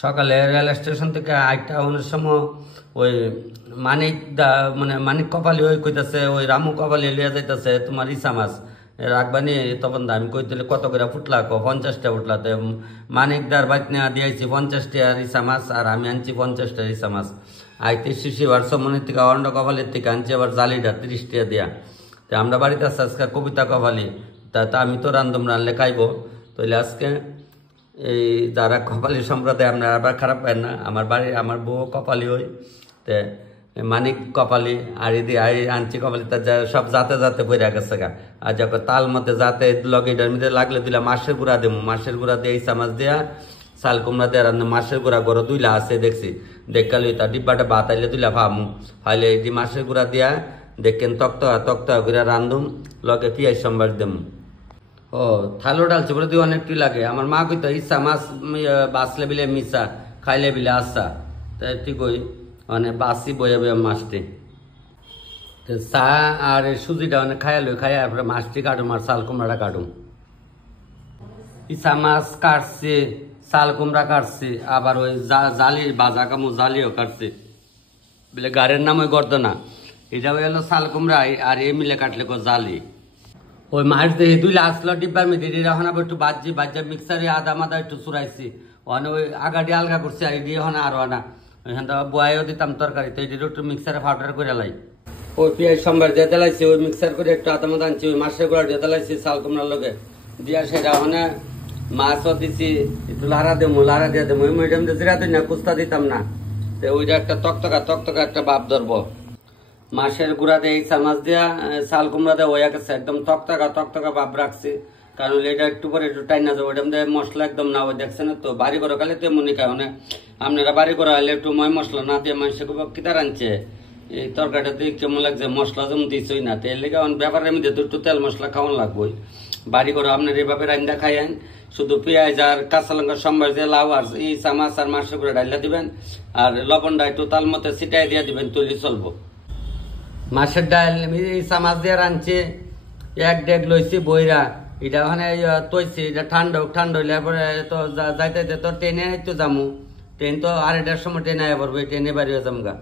সকালে rail station থেকে আইটা অনেক সময় ওই মানিক মানে মানিক কপালি ওই কইতাছে ওই রামু কপালি লিয়া যাইতাছে তোমার ইসা মাছ রাখবানি তখন আমি কইতে কত করে ফুটলা 50টা ফুটলা তো মানিকদার বাইক নেওয়া দিয়েছি 50টা ইসা মাছ আর আমি আনছি 50টা ইসা মাছ আইতে শিশি মনের থেকে অন্ড কপালের থেকে আনছি আবার জালিটা 30টা দিয়া তো আমরা বাড়িতে আসছি আজকে কবিতা কপালি তা আমি তো রান্ধুম রানলে খাইবো তাইলে আজকে এই যারা কপালি সম্প্রদায় আপনার আবার খারাপ পায় না আমার বউ কপালি হই তে মানিক কপালি আর এদি আনছি কপালি তা সব যাতে যাতে বইরা গেছে গা আর যখন তাল মতে যাতে লগেটার মধ্যে লাগলে দিলা মাছের গুঁড়া দেবো মাছের গুঁড়া দিয়ে ইসা মাছ দেয়া চাল কুমড়া দিয়ে রান্না মাছের গুঁড়া গড়ো দুইলা আছে দেখছি দেখালি তা ডিব্বাটা ভাত আইলে দুইলা ফামু ফাইলে এই মাছের গুঁড়া দিয়া দেখেন তক্তা করে রান্ধুম লগে পিঁয়াজ সম্বার দেবো ও থালো ডালছে বলে দিয়ে অনেকটি লাগে আমার মা কইতো ইচ্ছা মাছ বাঁচলে বিলে মিশা খাইলে বিলে আসা তাই ঠিক ওই মানে বাসি বয়ে বয়ে মাছটি চা আর সুজিটা মানে খাইয়ালো খাইয়া তারপরে মাছটি কাটুম আর চাল কুমড়াটা কাটুম ইচ্ছা মাছ কাটছে চাল কুমড়া কাটছে আবার ওই জালির বাজা কামু জালিও কাটছে বলে গাড়ির নাম ওই গর্দনা এটা হলো চাল কুমড়া আর এ মিলে কাটলে জালি ওই মাছ দিয়ে দুইলা আসলো ডিব্বার মেয়েদের এখন আবার একটু বাজ্যা মিক্সারে আদা মাদা একটু চুরাইছি ওখানে ওই আগাটি আলগা করছি আর এটি এখন আরো না ওইখান থেকে বয়াও দিতাম তরকারি তো এটি একটু মিক্সারে পাউডার করে লাই ওই পেঁয়াজ সম্বার দিয়ে দিলাইছি ওই মিক্সার করে একটু আদা মাদা আনছি ওই মাছের গোড়া দিয়ে দিলাইছি চাল কুমড়ার লগে দিয়া সেটা ওখানে মাছও দিছি একটু লাড়া দিয়ে দেবো ওই মিডিয়াম দিয়ে জিরা দিই না কুস্তা দিতাম না তো ওইটা একটা তক্তকা একটা বাপ ধরবো মাছের গুঁড়া দিয়ে ইচ্ছা মাছ দিয়া চাল কুমড়া দিয়ে ওয়া গেছে একদম তক্তকা ভাব রাখছি কারণ এটা একটু পরে একটু টাইনা যাবো ওটা মশলা একদম না ওই দেখছে না তো বাড়ি করা খালি তো মনে খায় মানে আপনারা বাড়ি করা হলে একটু মশলা না দিয়ে মানুষের কিতার আনছে এই তরকারিটাতে কেমন লাগছে মশলা যেমন দিচ্ছই না তো এর লেগে ব্যাপারের মধ্যে তো একটু তেল মশলা খাওয়ান লাগবোই বাড়ি করে আপনার এইভাবে রান্না খাইয়েন শুধু পেঁয়াজ আর কাঁচা লঙ্কা সম্বার দিয়ে লাউ আর এই চামাচ আর মাছের গুঁড়া ডাইলা দিবেন আর লবণটা একটু তাল মতে ছিটাই দিয়ে দিবেন তৈরি চলবো মাছের ডাল ইসা মাছ দিয়ে রাঁধছে 1 ডেক লইছি বইরা এটা ওখানে তৈছি এটা ঠান্ডা হইলে পরে তো যাইতে তো ট্রেনে তো যামু ট্রেন তো 2:30টার সময় ট্রেনে আয়া পড়বো ট্রেনে বাড়ি যামগা